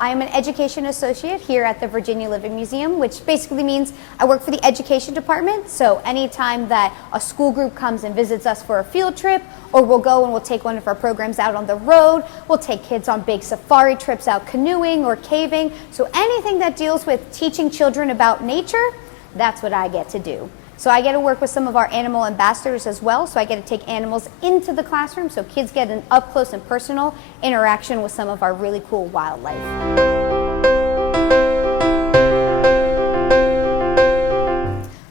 I am an education associate here at the Virginia Living Museum, which basically means I work for the education department. So anytime that a school group comes and visits us for a field trip, or we'll go and we'll take one of our programs out on the road, we'll take kids on big safari trips out canoeing or caving. So anything that deals with teaching children about nature, that's what I get to do. So I get to work with some of our animal ambassadors as well. So I get to take animals into the classroom so kids get an up close and personal interaction with some of our really cool wildlife.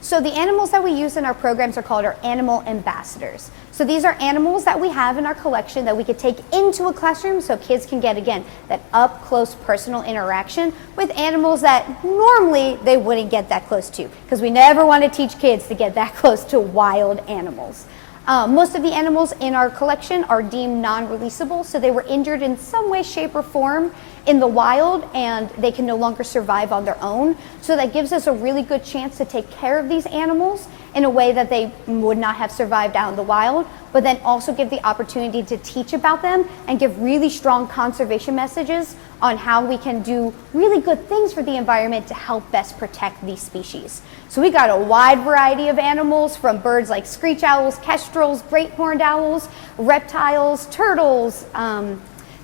So the animals that we use in our programs are called our animal ambassadors. So these are animals that we have in our collection that we could take into a classroom so kids can get, again, that up close personal interaction with animals that normally they wouldn't get that close to, because we never want to teach kids to get that close to wild animals. Most of the animals in our collection are deemed non-releasable, so they were injured in some way, shape, or form in the wild, and they can no longer survive on their own. So that gives us a really good chance to take care of these animals in a way that they would not have survived out in the wild, but then also give the opportunity to teach about them and give really strong conservation messages on how we can do really good things for the environment to help best protect these species. So we got a wide variety of animals, from birds like screech owls, kestrels, great horned owls, reptiles, turtles,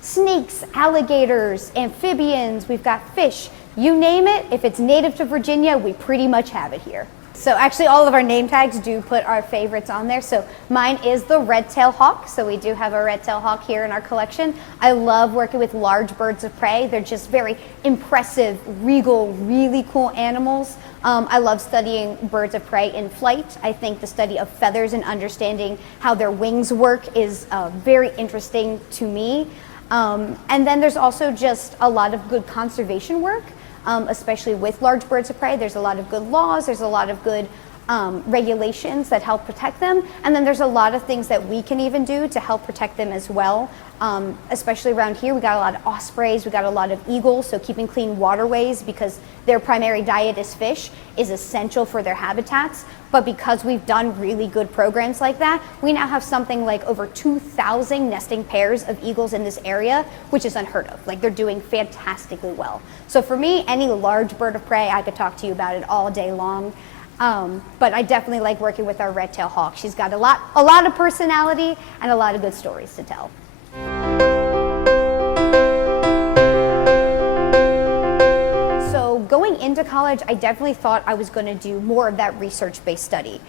snakes, alligators, amphibians, we've got fish. You name it, if it's native to Virginia, we pretty much have it here. So actually all of our name tags do put our favorites on there. So mine is the red-tailed hawk. So we do have a red-tailed hawk here in our collection. I love working with large birds of prey. They're just very impressive, regal, really cool animals. I love studying birds of prey in flight. I think the study of feathers and understanding how their wings work is very interesting to me. And then there's also just a lot of good conservation work. Especially with large birds of prey. There's a lot of good laws, there's a lot of good regulations that help protect them, and then there's a lot of things that we can even do to help protect them as well. Especially around here, we got a lot of ospreys, we got a lot of eagles, so keeping clean waterways, because their primary diet is fish, is essential for their habitats. But because we've done really good programs like that, we now have something like over 2,000 nesting pairs of eagles in this area, which is unheard of. Like, they're doing fantastically well. So for me, any large bird of prey, I could talk to you about it all day long. But I definitely like working with our red-tailed hawk. She's got a lot of personality and a lot of good stories to tell. So going into college, I definitely thought I was going to do more of that research-based study.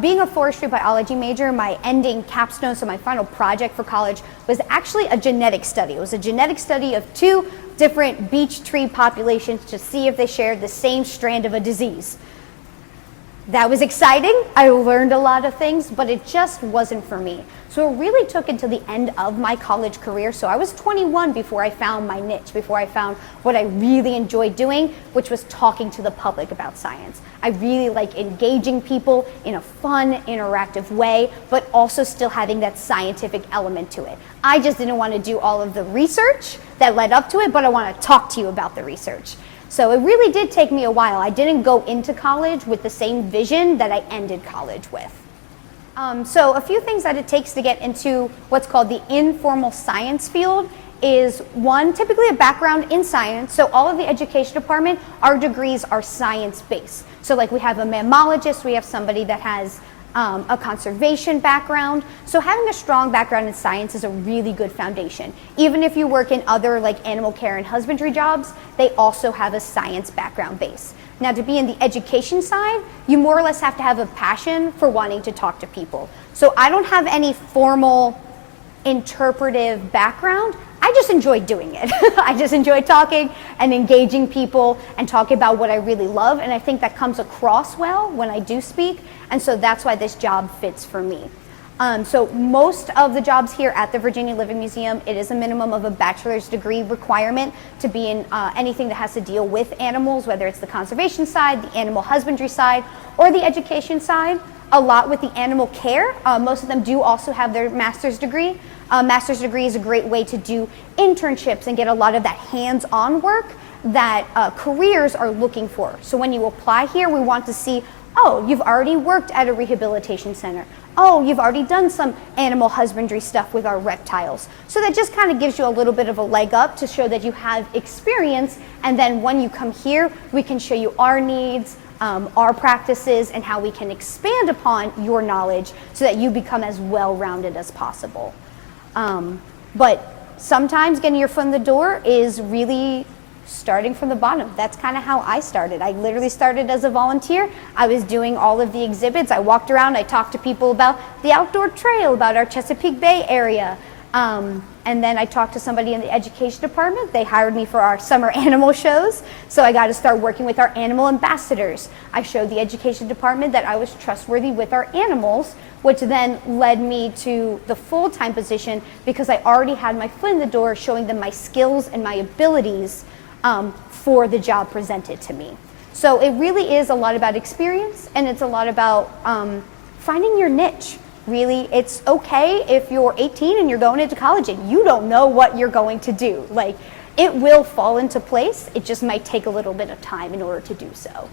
Being a forestry biology major, my ending capstone, so my final project for college, was actually a genetic study. It was a genetic study of 2 different beech tree populations to see if they shared the same strand of a disease. That was exciting. I learned a lot of things, but it just wasn't for me. So it really took until the end of my college career. So I was 21 before I found my niche, before I found what I really enjoyed doing, which was talking to the public about science. I really like engaging people in a fun, interactive way, but also still having that scientific element to it. I just didn't want to do all of the research that led up to it, but I want to talk to you about the research. So it really did take me a while. I didn't go into college with the same vision that I ended college with. So a few things that it takes to get into what's called the informal science field is, one, typically a background in science. So all of the education department, our degrees are science-based. So like we have a mammologist, we have somebody that has a conservation background. So having a strong background in science is a really good foundation. Even if you work in other like animal care and husbandry jobs, they also have a science background base. Now, to be in the education side, you more or less have to have a passion for wanting to talk to people. So I don't have any formal interpretive background. I just enjoy doing it. I just enjoy talking and engaging people and talking about what I really love, and I think that comes across well when I do speak, and so that's why this job fits for me. So most of the jobs here at the Virginia Living Museum, it is a minimum of a bachelor's degree requirement to be in anything that has to deal with animals, whether it's the conservation side, the animal husbandry side, or the education side. A lot with the animal care. Most of them do also have their master's degree. Master's degree is a great way to do internships and get a lot of that hands-on work that careers are looking for. So when you apply here, we want to see, oh, you've already worked at a rehabilitation center. Oh, you've already done some animal husbandry stuff with our reptiles. So that just kind of gives you a little bit of a leg up to show that you have experience, and then when you come here, we can show you our needs, our practices, and how we can expand upon your knowledge so that you become as well-rounded as possible. But sometimes getting your foot in the door is really starting from the bottom. That's kind of how I started. I literally started as a volunteer. I was doing all of the exhibits. I walked around, I talked to people about the outdoor trail, about our Chesapeake Bay area. And then I talked to somebody in the education department. They hired me for our summer animal shows. So I got to start working with our animal ambassadors. I showed the education department that I was trustworthy with our animals, which then led me to the full-time position because I already had my foot in the door showing them my skills and my abilities for the job presented to me. So it really is a lot about experience, and it's a lot about finding your niche. Really, it's okay if you're 18 and you're going into college and you don't know what you're going to do. Like, it will fall into place. It just might take a little bit of time in order to do so.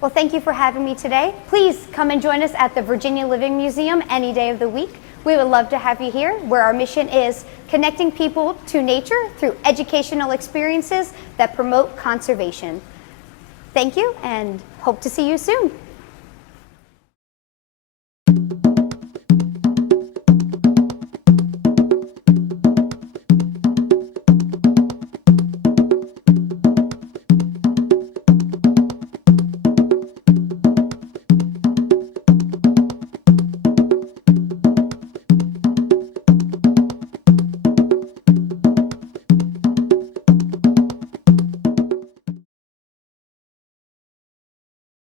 Well, thank you for having me today. Please come and join us at the Virginia Living Museum any day of the week. We would love to have you here, where our mission is connecting people to nature through educational experiences that promote conservation. Thank you, and hope to see you soon.